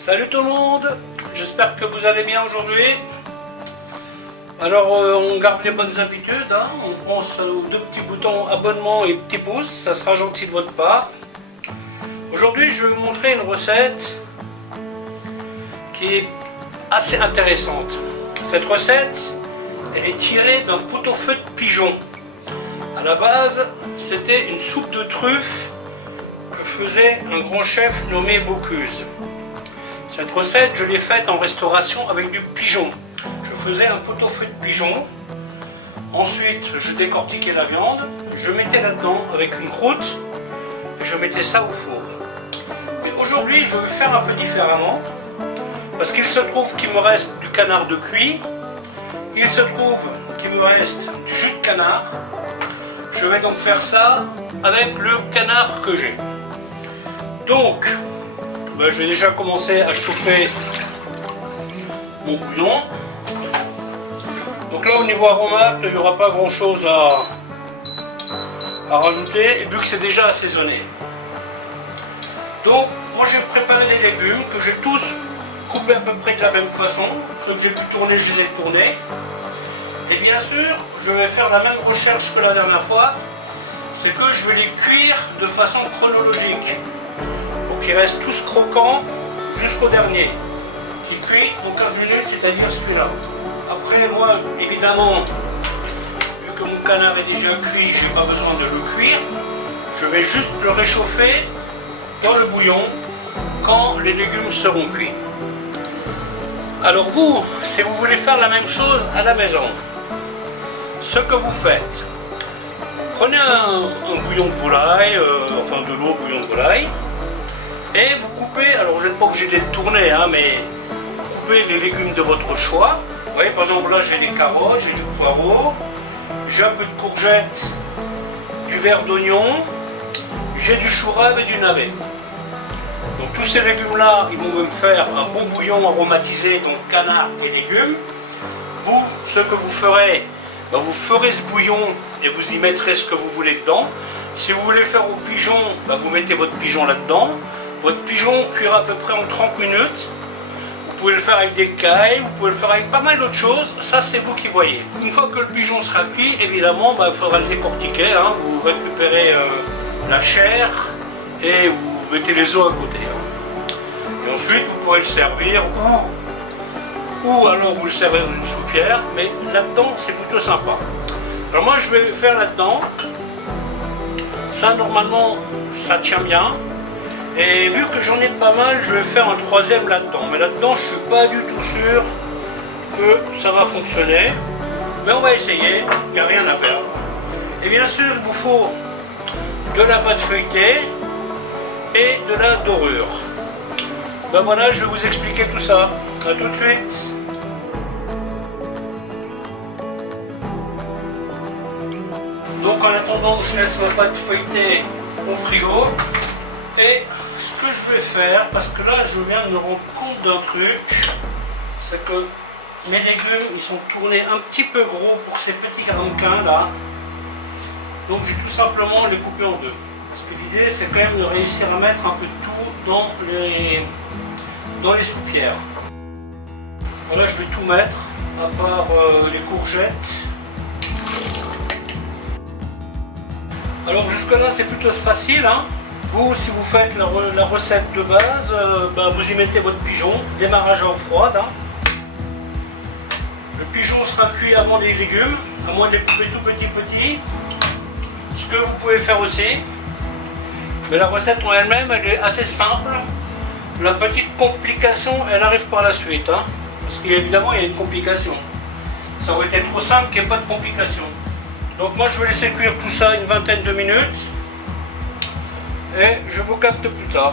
Salut tout le monde, j'espère que vous allez bien aujourd'hui. Alors on garde les bonnes habitudes, hein. On pense aux deux petits boutons abonnement et petit pouce, ça sera gentil de votre part. Aujourd'hui je vais vous montrer une recette qui est assez intéressante. Cette recette, elle est tirée d'un pot-au-feu de pigeon. À la base, c'était une soupe de truffes que faisait un grand chef nommé Bocuse. Cette recette, je l'ai faite en restauration avec du pigeon. Je faisais un pot-au-feu de pigeon. Ensuite, je décortiquais la viande, je mettais là-dedans avec une croûte et je mettais ça au four. Mais aujourd'hui, je vais faire un peu différemment parce qu'il se trouve qu'il me reste du canard de cuit. Il se trouve qu'il me reste du jus de canard. Je vais donc faire ça avec le canard que j'ai. Donc, je vais déjà commencer à chauffer mon bouillon. Donc là, au niveau aromate, il n'y aura pas grand chose à rajouter, vu que c'est déjà assaisonné. Donc, moi j'ai préparé des légumes que j'ai tous coupés à peu près de la même façon. Ceux que j'ai pu tourner, je les ai tournés. Et bien sûr, je vais faire la même recherche que la dernière fois. C'est que je vais les cuire de façon chronologique. Pour qu'ils restent tous croquants jusqu'au dernier. Qui cuit en 15 minutes, c'est-à-dire celui-là. Après, moi, évidemment, vu que mon canard est déjà cuit, je n'ai pas besoin de le cuire. Je vais juste le réchauffer dans le bouillon quand les légumes seront cuits. Alors vous, si vous voulez faire la même chose à la maison, ce que vous faites, prenez un bouillon de volaille, enfin de l'eau bouillon de volaille, et vous coupez, alors vous n'êtes pas obligé de les tourner, hein, mais vous coupez les légumes de votre choix. Vous voyez, par exemple, là j'ai des carottes, j'ai du poireau, j'ai un peu de courgettes, du verre d'oignon, j'ai du chou rave et du navet. Donc tous ces légumes-là, ils vont me faire un bon bouillon aromatisé, donc canard et légumes. Vous, ce que vous ferez, vous ferez ce bouillon et vous y mettrez ce que vous voulez dedans. Si vous voulez faire au pigeon, vous mettez votre pigeon là-dedans. Votre pigeon cuira à peu près en 30 minutes. Vous pouvez le faire avec des cailles, vous pouvez le faire avec pas mal d'autres choses. Ça, c'est vous qui voyez. Une fois que le pigeon sera cuit, évidemment, il faudra le décortiquer. Hein. Vous récupérez la chair et vous mettez les os à côté. Hein. Et ensuite, vous pourrez le servir ou alors vous le servez dans une soupière. Mais là-dedans, c'est plutôt sympa. Alors moi, je vais faire là-dedans. Ça, normalement, ça tient bien. Et vu que j'en ai pas mal, je vais faire un troisième là-dedans. Mais là-dedans, je ne suis pas du tout sûr que ça va fonctionner. Mais on va essayer, il n'y a rien à perdre. Et bien sûr, il vous faut de la pâte feuilletée et de la dorure. Ben voilà, je vais vous expliquer tout ça. A tout de suite. Donc en attendant, je laisse ma pâte feuilletée au frigo. Et ce que je vais faire, parce que là je viens de me rendre compte d'un truc, c'est que mes légumes ils sont tournés un petit peu gros pour ces petits ramequins là. Donc j'ai tout simplement les coupé en deux. Parce que l'idée c'est quand même de réussir à mettre un peu de tout dans les soupières. Voilà, je vais tout mettre, à part les courgettes. Alors jusque là c'est plutôt facile, hein. Vous, si vous faites la recette de base, vous y mettez votre pigeon, démarrage à eau froide. Hein. Le pigeon sera cuit avant les légumes, à moins de les couper tout petits. Ce que vous pouvez faire aussi. Mais la recette en elle-même, elle est assez simple. La petite complication, elle arrive par la suite. Hein, parce qu'évidemment, il y a une complication. Ça aurait été trop simple qu'il n'y ait pas de complication. Donc moi, je vais laisser cuire tout ça une vingtaine de minutes. Et je vous capte plus tard.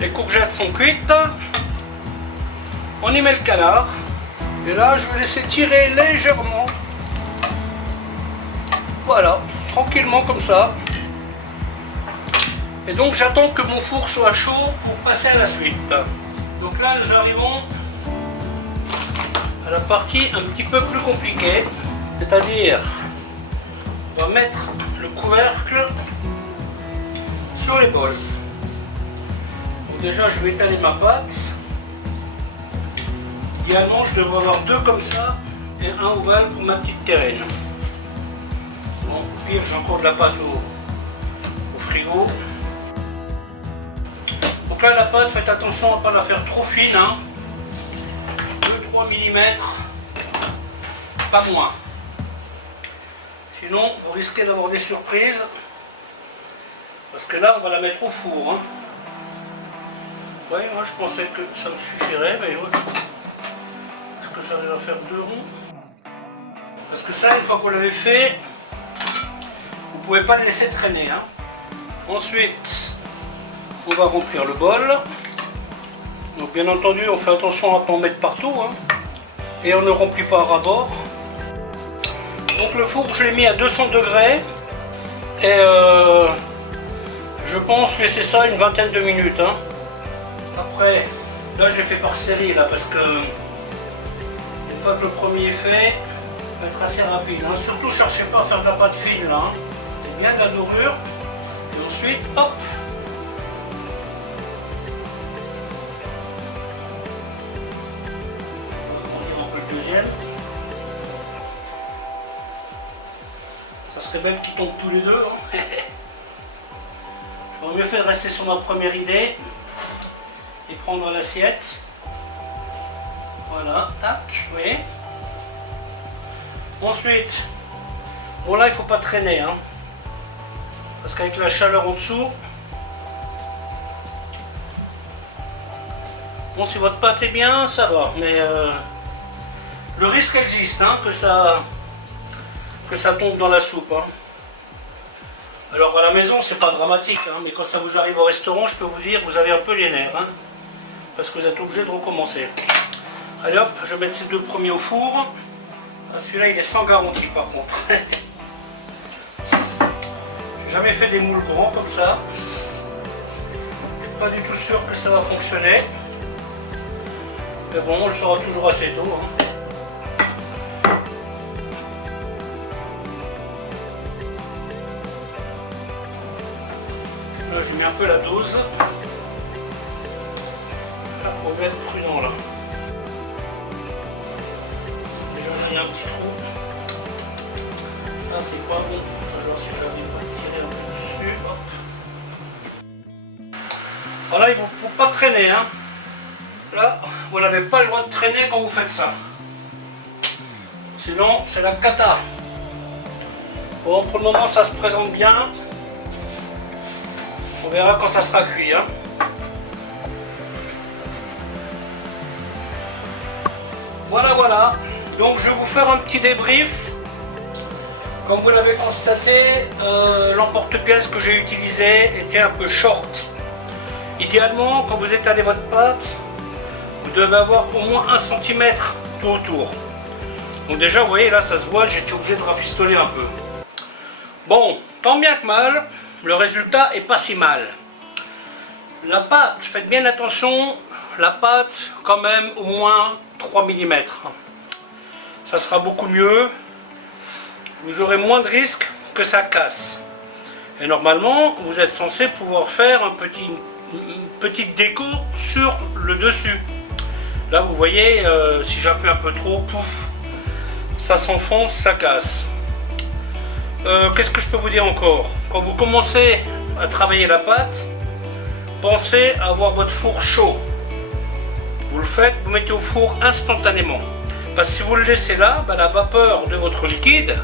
Les courgettes sont cuites. On y met le canard. Et là, je vais laisser tirer légèrement. Voilà, tranquillement comme ça. Et donc j'attends que mon four soit chaud pour passer à la suite. Donc là, nous arrivons à la partie un petit peu plus compliquée. C'est-à-dire, on va mettre le couvercle sur les bols. Donc déjà je vais étaler ma pâte. Idéalement je devrais avoir 2 comme ça et un ovale pour ma petite terrine. Bon, au pire j'ai encore de la pâte au frigo. Donc là la pâte, faites attention à ne pas la faire trop fine, hein. 2-3 mm, pas moins. Sinon vous risquez d'avoir des surprises. Parce que là on va la mettre au four. Hein. Ouais, moi je pensais que ça me suffirait, mais ouais. Est-ce que j'arrive à faire 2 ronds? Parce que ça, une fois que vous l'avez fait, vous ne pouvez pas le laisser traîner. Hein. Ensuite, on va remplir le bol. Donc bien entendu, on fait attention à ne pas en mettre partout. Hein. Et on ne remplit pas à ras-bord. Donc le four, je l'ai mis à 200 degrés. Et je pense laisser ça une vingtaine de minutes. Hein. Après, là je l'ai fait par série, là, parce que une fois que le premier est fait, il va être assez rapide. Hein. Surtout, cherchez pas à faire de la pâte fine, là. Hein. C'est bien de la dorure. Et ensuite, hop. On va un peu le deuxième. Ça serait bête qu'ils tombent tous les deux. Hein. J'aurais mieux fait de rester sur ma première idée et prendre l'assiette. Voilà, tac, vous voyez. Ensuite, bon là il ne faut pas traîner, hein, parce qu'avec la chaleur en dessous, bon si votre pâte est bien, ça va, mais le risque existe, hein, que ça tombe dans la soupe. Hein. Alors à la maison c'est pas dramatique, hein, mais quand ça vous arrive au restaurant, je peux vous dire, vous avez un peu les nerfs, hein, parce que vous êtes obligé de recommencer. Allez hop, je vais mettre ces 2 premiers au four. Ah, celui-là il est sans garantie par contre. J'ai jamais fait des moules grands comme ça. Je suis pas du tout sûr que ça va fonctionner. Mais bon, on le saura toujours assez tôt. Hein. Là j'ai mis un peu la dose. Là pour être prudent là. Déjà il y a un petit trou. Ça c'est pas bon. Alors si j'arrive à tirer un peu dessus, hop. Voilà, il ne faut pas traîner. Hein. Là, vous n'avez pas le droit de traîner quand vous faites ça. Sinon, c'est la cata. Bon, pour le moment, ça se présente bien. On verra quand ça sera cuit. Hein. Voilà, voilà. Donc, je vais vous faire un petit débrief. Comme vous l'avez constaté, l'emporte-pièce que j'ai utilisé était un peu short. Idéalement, quand vous étalez votre pâte, vous devez avoir au moins 1 cm tout autour. Donc déjà, vous voyez, là, ça se voit, j'ai été obligé de rafistoler un peu. Bon, tant bien que mal, le résultat est pas si mal. La pâte, faites bien attention, la pâte, quand même, au moins 3 mm. Ça sera beaucoup mieux. Vous aurez moins de risques que ça casse. Et normalement, vous êtes censé pouvoir faire une petite déco sur le dessus. Là, vous voyez, si j'appuie un peu trop, pouf, ça s'enfonce, ça casse. Qu'est-ce que je peux vous dire encore? Quand vous commencez à travailler la pâte, pensez à avoir votre four chaud. Vous le faites, vous mettez au four instantanément. Parce que si vous le laissez là, la vapeur de votre liquide,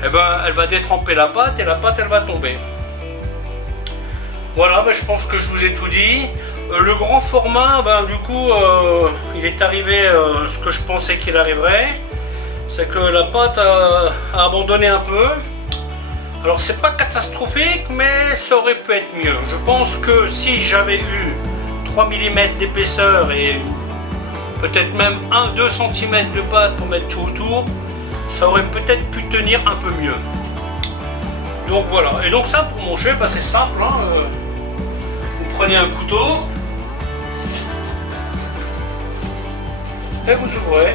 eh ben, elle va détremper la pâte et la pâte elle va tomber. Voilà, je pense que je vous ai tout dit. Le grand format, du coup, il est arrivé ce que je pensais qu'il arriverait. C'est que la pâte a abandonné un peu. Alors c'est pas catastrophique, mais ça aurait pu être mieux. Je pense que si j'avais eu 3 mm d'épaisseur et peut-être même 1-2 cm de pâte pour mettre tout autour, ça aurait peut-être pu tenir un peu mieux. Donc voilà, et donc ça pour manger, c'est simple, hein. Vous prenez un couteau et vous ouvrez.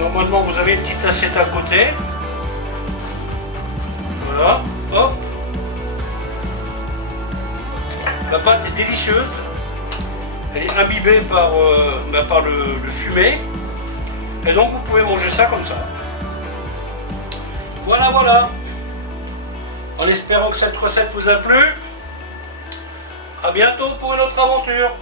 Normalement vous avez une petite assiette à côté. Voilà, hop, La pâte est délicieuse. Elle est imbibée par le fumé. Et donc vous pouvez manger ça comme ça. Voilà, voilà. En espérant que cette recette vous a plu. À bientôt pour une autre aventure.